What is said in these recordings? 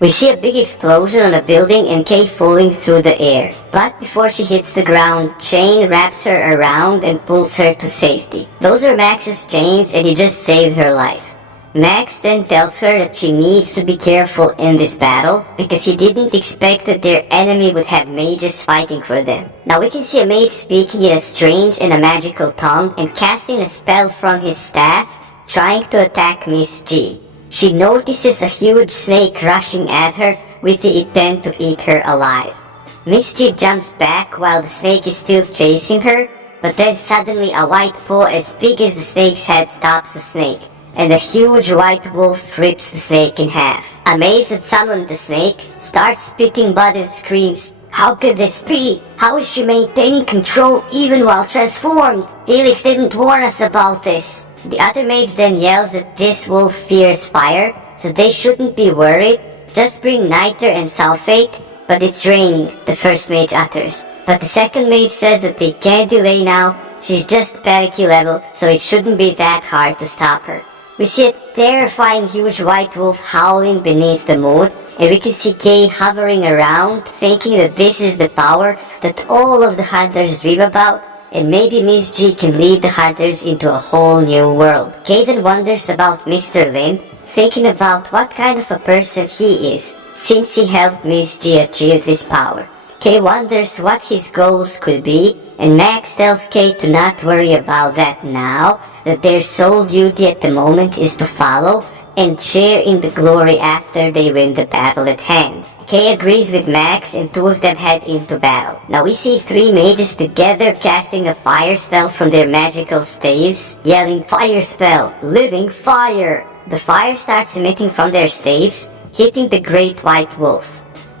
We see a big explosion on a building and Kay falling through the air. But before she hits the ground, Chain wraps her around and pulls her to safety. Those are Max's chains and he just saved her life. Max then tells her that she needs to be careful in this battle because he didn't expect that their enemy would have mages fighting for them. Now we can see a mage speaking in a strange and a magical tongue and casting a spell from his staff, trying to attack Miss G. She notices a huge snake rushing at her with the intent to eat her alive. Miss G jumps back while the snake is still chasing her, but then suddenly a white paw as big as the snake's head stops the snake, and a huge white wolf rips the snake in half. A mage that summoned the snake starts spitting blood and screams, "How could this be? How is she maintaining control even while transformed? Helix didn't warn us about this." The other mage then yells that this wolf fears fire, so they shouldn't be worried, just bring niter and sulfate. "But it's raining," the first mage utters. But the second mage says that they can't delay now, she's just panicky level, so it shouldn't be that hard to stop her. We see a terrifying huge white wolf howling beneath the moon, and we can see Kay hovering around, thinking that this is the power that all of the hunters dream about, and maybe Miss G can lead the hunters into a whole new world. Kay then wonders about Mr. Lin, thinking about what kind of a person he is, since he helped Miss G achieve this power. Kay wonders what his goals could be, and Max tells Kay to not worry about that now, that their sole duty at the moment is to follow and share in the glory after they win the battle at hand. Kay agrees with Max and two of them head into battle. Now we see three mages together casting a fire spell from their magical staves, yelling, "Fire spell! Living fire!" The fire starts emitting from their staves, hitting the great white wolf.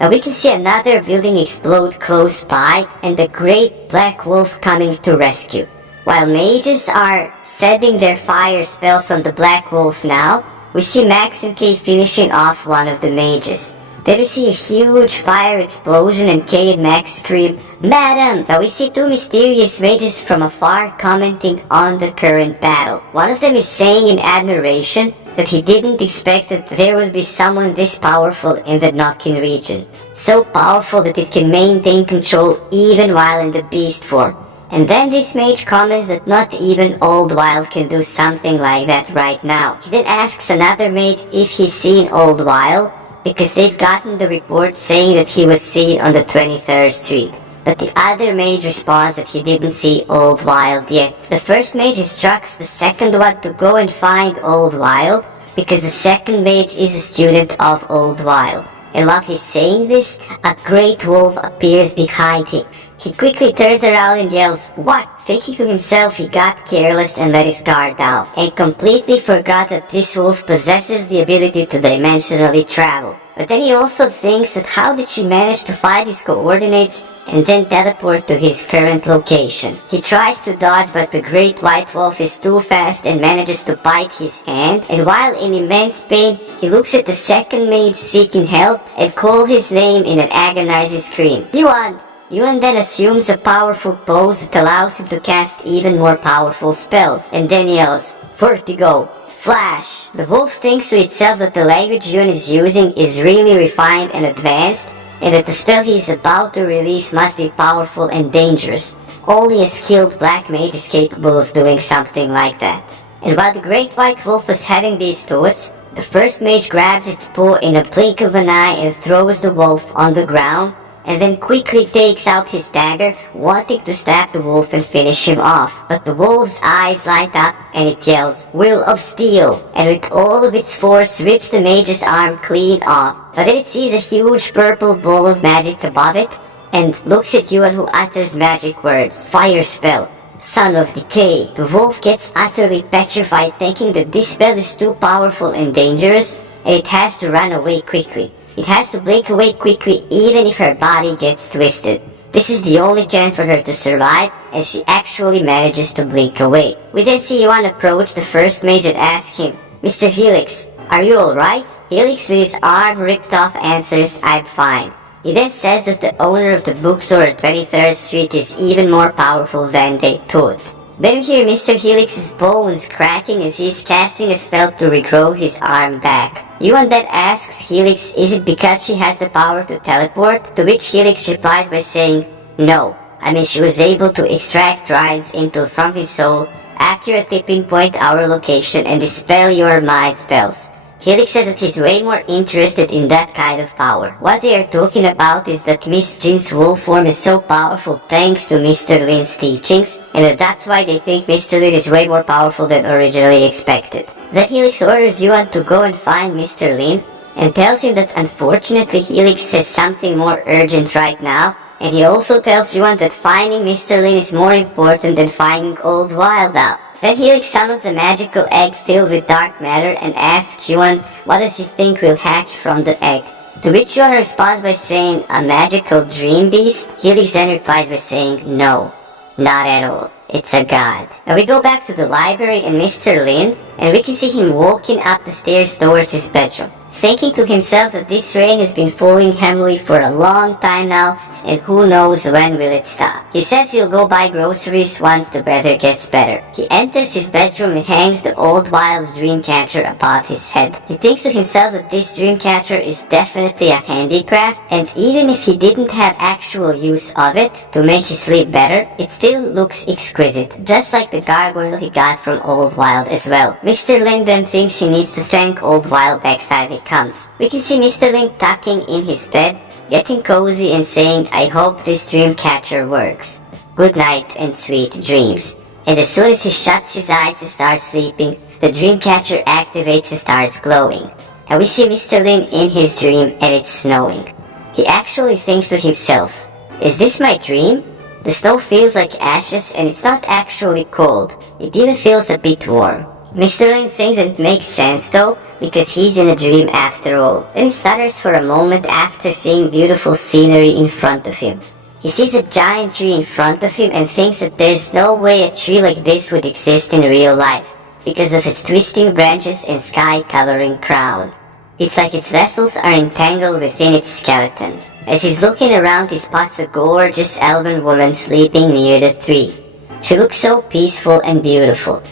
Now we can see another building explode close by and the great black wolf coming to rescue. While mages are setting their fire spells on the black wolf now, we see Max and Kay finishing off one of the mages. Then we see a huge fire explosion and Kay and Max scream, "Madam!" Now we see two mysterious mages from afar commenting on the current battle. One of them is saying in admiration that he didn't expect that there would be someone this powerful in the Nokin region. So powerful that it can maintain control even while in the beast form. And then this mage comments that not even Old Wild can do something like that right now. He then asks another mage if he's seen Old Wild, because they've gotten the report saying that he was seen on the 23rd Street. But the other mage responds that he didn't see Old Wild yet. The first mage instructs the second one to go and find Old Wild, because the second mage is a student of Old Wild. And while he's saying this, a great wolf appears behind him. He quickly turns around and yells, "What?" Thinking to himself he got careless and let his guard down, and completely forgot that this wolf possesses the ability to dimensionally travel. But then he also thinks that how did she manage to find his coordinates and then teleport to his current location. He tries to dodge, but the great white wolf is too fast and manages to bite his hand, and while in immense pain, he looks at the second mage seeking help and calls his name in an agonizing scream. "Yuan!" Yuan then assumes a powerful pose that allows him to cast even more powerful spells, and then yells, "Vertigo! Flash!" The wolf thinks to itself that the language Yuan is using is really refined and advanced, and that the spell he is about to release must be powerful and dangerous. Only a skilled black mage is capable of doing something like that. And while the great white wolf was having these thoughts, the first mage grabs its paw in a blink of an eye and throws the wolf on the ground, and then quickly takes out his dagger, wanting to stab the wolf and finish him off. But the wolf's eyes light up and it yells, "Will of Steel!" and with all of its force rips the mage's arm clean off. But then it sees a huge purple ball of magic above it and looks at Yuan, who utters magic words, "Fire spell! Son of Decay!" The wolf gets utterly petrified, thinking that this spell is too powerful and dangerous, and it has to run away quickly. It has to blink away quickly even if her body gets twisted. This is the only chance for her to survive, and she actually manages to blink away. We then see Yuan approach the first mage and ask him, "Mr. Helix, are you alright?" Helix, with his arm ripped off, answers, "I'm fine." He then says that the owner of the bookstore at 23rd Street is even more powerful than they thought. Then we hear Mr. Helix's bones cracking as he's casting a spell to regrow his arm back. Yuan then asks Helix, is it because she has the power to teleport? To which Helix replies by saying, no. I mean, she was able to extract Ryan's intel from his soul, accurately pinpoint our location, and dispel your mind spells. Helix says that he's way more interested in that kind of power. What they are talking about is that Miss Jin's wolf form is so powerful thanks to Mr. Lin's teachings, and that that's why they think Mr. Lin is way more powerful than originally expected. Then Helix orders Yuan to go and find Mr. Lin, and tells him that unfortunately Helix has something more urgent right now, and he also tells Yuan that finding Mr. Lin is more important than finding Old Wild out. Then Helix summons a magical egg filled with dark matter and asks Yuan what does he think will hatch from the egg. To which Yuan responds by saying, a magical dream beast? Helix then replies by saying, no, not at all. It's a god. Now we go back to the library and Mr. Lin, and we can see him walking up the stairs towards his bedroom, thinking to himself that this rain has been falling heavily for a long time now, and who knows when will it stop. He says he'll go buy groceries once the weather gets better. He enters his bedroom and hangs the Old Wild's dream catcher above his head. He thinks to himself that this dream catcher is definitely a handicraft, and even if he didn't have actual use of it to make his sleep better, it still looks exquisite, just like the gargoyle he got from Old Wild as well. Mr. Lin then thinks he needs to thank Old Wild next time he comes. We can see Mr. Lin tucking in his bed, getting cozy and saying, I hope this dream catcher works. Good night and sweet dreams. And as soon as he shuts his eyes and starts sleeping, the dream catcher activates and starts glowing. And we see Mr. Lin in his dream and it's snowing. He actually thinks to himself, is this my dream? The snow feels like ashes and it's not actually cold. It even feels a bit warm. Mr. Lin thinks that it makes sense though, because he's in a dream after all. Then stutters for a moment after seeing beautiful scenery in front of him. He sees a giant tree in front of him and thinks that there's no way a tree like this would exist in real life, because of its twisting branches and sky-coloring crown. It's like its vessels are entangled within its skeleton. As he's looking around, he spots a gorgeous elven woman sleeping near the tree. She looks so peaceful and beautiful.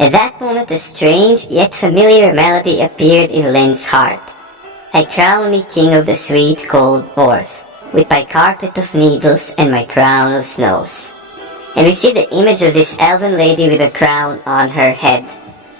At that moment, a strange yet familiar melody appeared in Lin's heart. I crown me king of the sweet cold north, with my carpet of needles and my crown of snows. And we see the image of this elven lady with a crown on her head.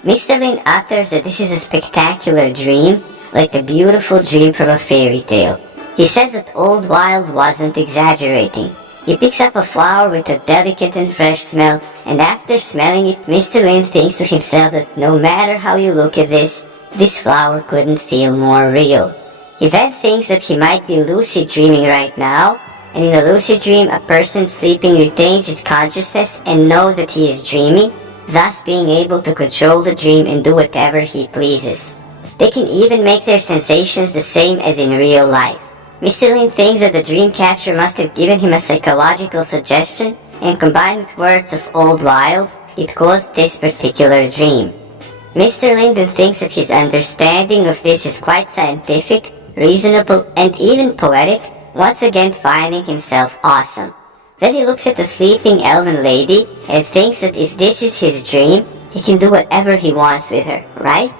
Mr. Lin utters that this is a spectacular dream, like a beautiful dream from a fairy tale. He says that Old Wild wasn't exaggerating. He picks up a flower with a delicate and fresh smell, and after smelling it, Mr. Lin thinks to himself that no matter how you look at this flower couldn't feel more real. He then thinks that he might be lucid dreaming right now, and in a lucid dream, a person sleeping retains his consciousness and knows that he is dreaming, thus being able to control the dream and do whatever he pleases. They can even make their sensations the same as in real life. Mr. Lin thinks that the dream catcher must have given him a psychological suggestion, and combined with words of Old Wild, it caused this particular dream. Mr. Lin then thinks that his understanding of this is quite scientific, reasonable, and even poetic, once again finding himself awesome. Then he looks at the sleeping elven lady and thinks that if this is his dream, he can do whatever he wants with her, right?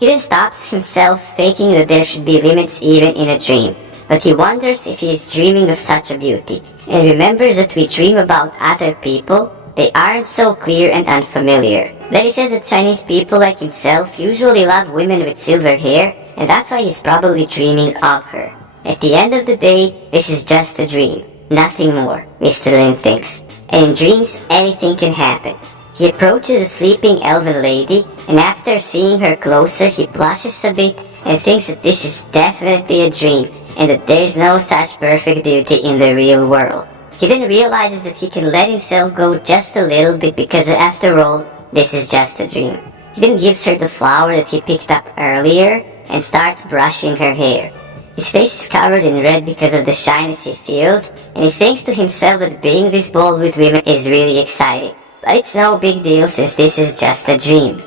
He then stops himself thinking that there should be limits even in a dream. But he wonders if he is dreaming of such a beauty, and remembers that we dream about other people, they aren't so clear and unfamiliar. Then he says that Chinese people like himself usually love women with silver hair, and that's why he's probably dreaming of her. At the end of the day, this is just a dream, nothing more, Mr. Lin thinks. And in dreams, anything can happen. He approaches the sleeping elven lady, and after seeing her closer, he blushes a bit and thinks that this is definitely a dream, and that there is no such perfect beauty in the real world. He then realizes that he can let himself go just a little bit because after all, this is just a dream. He then gives her the flower that he picked up earlier and starts brushing her hair. His face is covered in red because of the shyness he feels, and he thinks to himself that being this bold with women is really exciting. But it's no big deal since this is just a dream.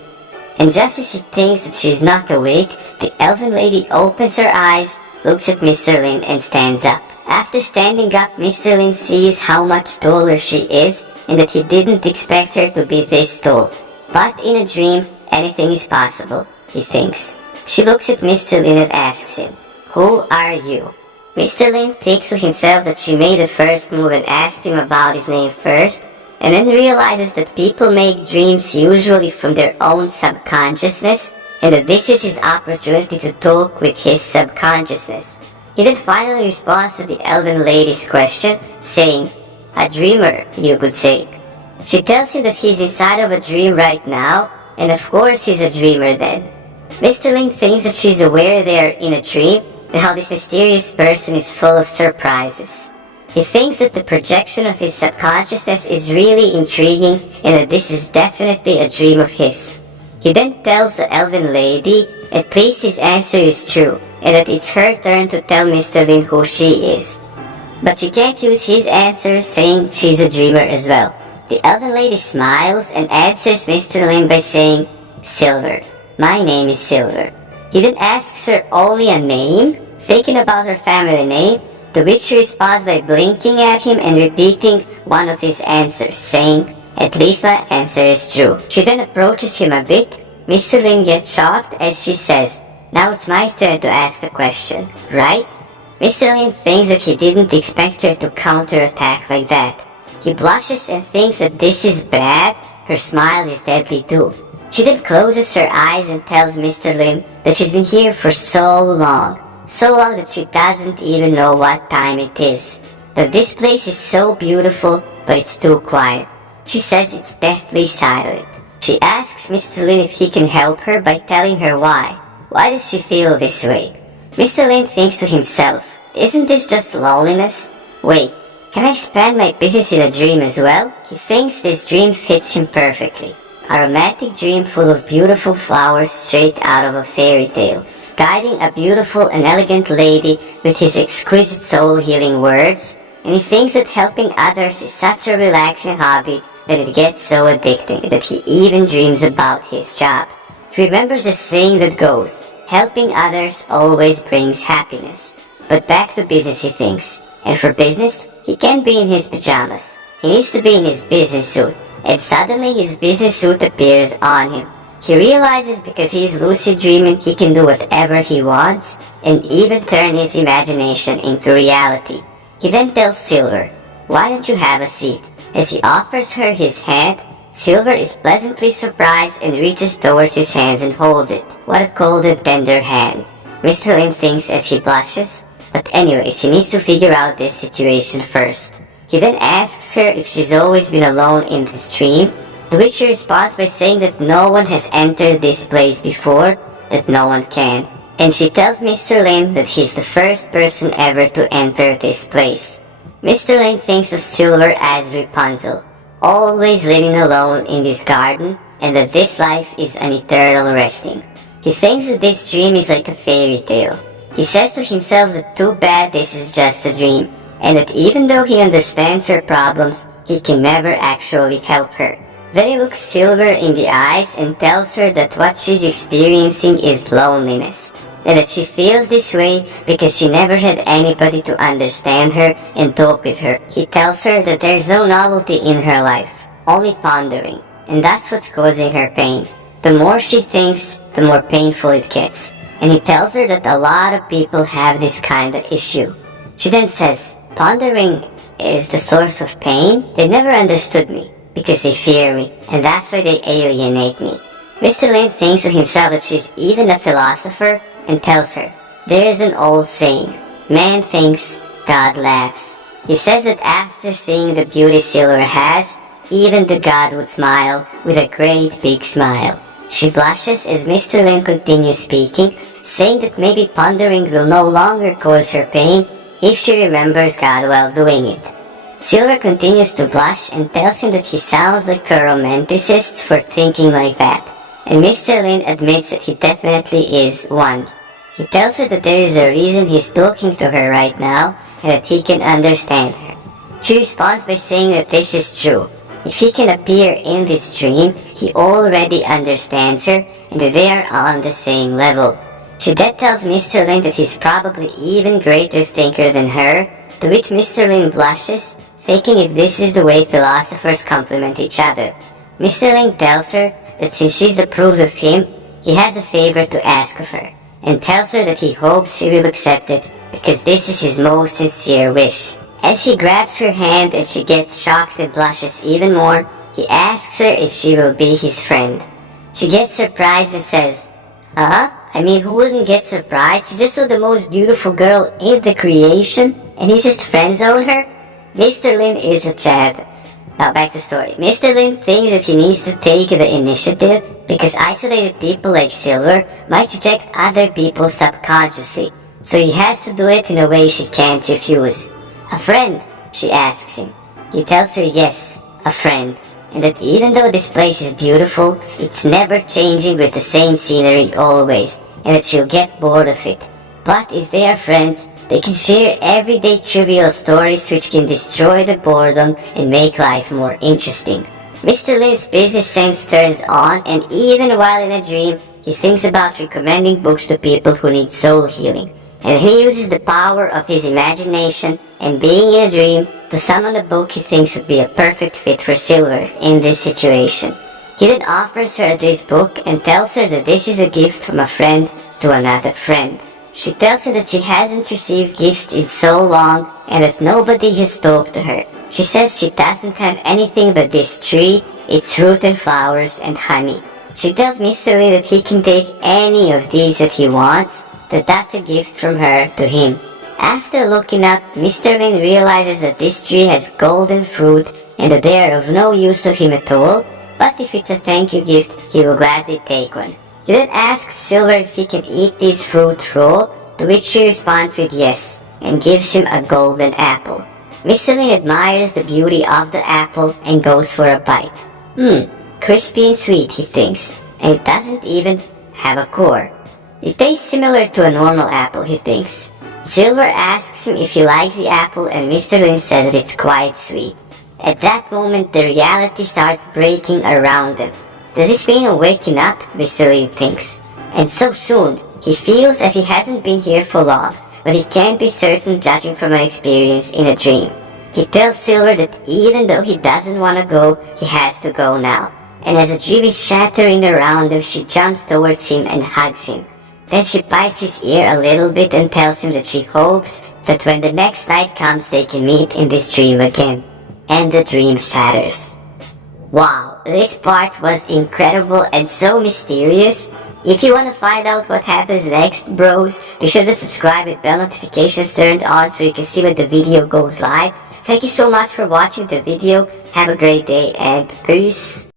And just as he thinks that she's not awake, the elven lady opens her eyes, looks at Mr. Lin and stands up. After standing up, Mr. Lin sees how much taller she is and that he didn't expect her to be this tall. But in a dream, anything is possible, he thinks. She looks at Mr. Lin and asks him, "Who are you?" Mr. Lin thinks to himself that she made the first move and asked him about his name first, and then realizes that people make dreams usually from their own subconsciousness, and that this is his opportunity to talk with his subconsciousness. He then finally responds to the elven lady's question, saying, "A dreamer, you could say." She tells him that he's inside of a dream right now, and of course he's a dreamer then. Mr. Lin thinks that she's aware they are in a dream, and how this mysterious person is full of surprises. He thinks that the projection of his subconsciousness is really intriguing, and that this is definitely a dream of his. He then tells the elven lady at least his answer is true, and that it's her turn to tell Mr. Lin who she is. But she can't use his answer, saying she's a dreamer as well. The elven lady smiles and answers Mr. Lin by saying, "Silver. My name is Silver." He then asks her only a name, thinking about her family name, to which she responds by blinking at him and repeating one of his answers, saying, "At least my answer is true." She then approaches him a bit. Mr. Lin gets shocked as she says, "Now it's my turn to ask a question, right?" Mr. Lin thinks that he didn't expect her to counterattack like that. He blushes and thinks that this is bad. Her smile is deadly too. She then closes her eyes and tells Mr. Lin that she's been here for so long that she doesn't even know what time it is. That this place is so beautiful, but it's too quiet. She says it's deathly silent. She asks Mr. Lin if he can help her by telling her why. Why does she feel this way? Mr. Lin thinks to himself, isn't this just loneliness? Wait, can I spend my business in a dream as well? He thinks this dream fits him perfectly. A romantic dream full of beautiful flowers straight out of a fairy tale, guiding a beautiful and elegant lady with his exquisite soul-healing words, and he thinks that helping others is such a relaxing hobby that it gets so addicting that he even dreams about his job. He remembers a saying that goes, "Helping others always brings happiness." But back to business, he thinks, and for business, he can't be in his pajamas. He needs to be in his business suit. And suddenly his business suit appears on him. He realizes because he is lucid dreaming, he can do whatever he wants, and even turn his imagination into reality. He then tells Silver, "Why don't you have a seat?" As he offers her his hand, Silver is pleasantly surprised and reaches towards his hands and holds it. What a cold and tender hand. Mr. Lin thinks as he blushes, but anyways, he needs to figure out this situation first. He then asks her if she's always been alone in this dream, to which she responds by saying that no one has entered this place before, that no one can. And she tells Mr. Lin that he's the first person ever to enter this place. Mr. Lin thinks of Silver as Rapunzel, always living alone in this garden, and that this life is an eternal resting. He thinks that this dream is like a fairy tale. He says to himself that too bad this is just a dream, and that even though he understands her problems, he can never actually help her. Then he looks Silver in the eyes and tells her that what she's experiencing is loneliness, and that she feels this way because she never had anybody to understand her and talk with her. He tells her that there's no novelty in her life, only pondering, and that's what's causing her pain. The more she thinks, the more painful it gets, and he tells her that a lot of people have this kind of issue. She then says, "Pondering is the source of pain? They never understood me, because they fear me, and that's why they alienate me." Mr. Lin thinks to himself that she's even a philosopher, and tells her, "There's an old saying, man thinks, God laughs." He says that after seeing the beauty Silver has, even the God would smile with a great big smile. She blushes as Mr. Lin continues speaking, saying that maybe pondering will no longer cause her pain if she remembers God while doing it. Silver continues to blush and tells him that he sounds like a romanticist for thinking like that, and Mr. Lin admits that he definitely is one. He tells her that there is a reason he's talking to her right now, and that he can understand her. She responds by saying that this is true. If he can appear in this dream, he already understands her, and that they are on the same level. She then tells Mr. Lin that he's probably even greater thinker than her, to which Mr. Lin blushes, thinking if this is the way philosophers complement each other. Mr. Lin tells her that since she's approved of him, he has a favor to ask of her. and tells her that he hopes she will accept it because this is his most sincere wish. As he grabs her hand and she gets shocked and blushes even more, he asks her if she will be his friend. She gets surprised and says, "Huh? I mean, who wouldn't get surprised? He just saw the most beautiful girl in the creation and he just friend-zoned her?" Mr. Lin is a Chad. Now back to story. Mr. Lin thinks that he needs to take the initiative because isolated people like Silver might reject other people subconsciously, so he has to do it in a way she can't refuse. "A friend?" she asks him. He tells her yes, a friend, and that even though this place is beautiful, it's never changing with the same scenery always, and that she'll get bored of it. But if they are friends, they can share everyday trivial stories which can destroy the boredom and make life more interesting. Mr. Lin's business sense turns on, and even while in a dream, he thinks about recommending books to people who need soul healing. And he uses the power of his imagination and being in a dream to summon a book he thinks would be a perfect fit for Silver in this situation. He then offers her this book and tells her that this is a gift from a friend to another friend. She tells him that she hasn't received gifts in so long and that nobody has talked to her. She says she doesn't have anything but this tree, its fruit and flowers and honey. She tells Mr. Lin that he can take any of these that he wants, that's a gift from her to him. After looking up, Mr. Lin realizes that this tree has golden fruit and that they are of no use to him at all, but if it's a thank you gift, he will gladly take one. He then asks Silver if he can eat these fruit raw, to which she responds with yes, and gives him a golden apple. Mr. Lin admires the beauty of the apple and goes for a bite. Crispy and sweet, he thinks, and it doesn't even have a core. It tastes similar to a normal apple, he thinks. Silver asks him if he likes the apple and Mr. Lin says that it's quite sweet. At that moment, the reality starts breaking around them. Does this mean I'm waking up? Mr. Lin thinks. And so soon, he feels that he hasn't been here for long, but he can't be certain judging from an experience in a dream. He tells Silver that even though he doesn't want to go, he has to go now. And as the dream is shattering around him, she jumps towards him and hugs him. Then she bites his ear a little bit and tells him that she hopes that when the next night comes they can meet in this dream again. And the dream shatters. Wow, this part was incredible and so mysterious. If you want to find out what happens next, bros, be sure to subscribe with bell notifications turned on so you can see when the video goes live. Thank you so much for watching the video. Have a great day and peace.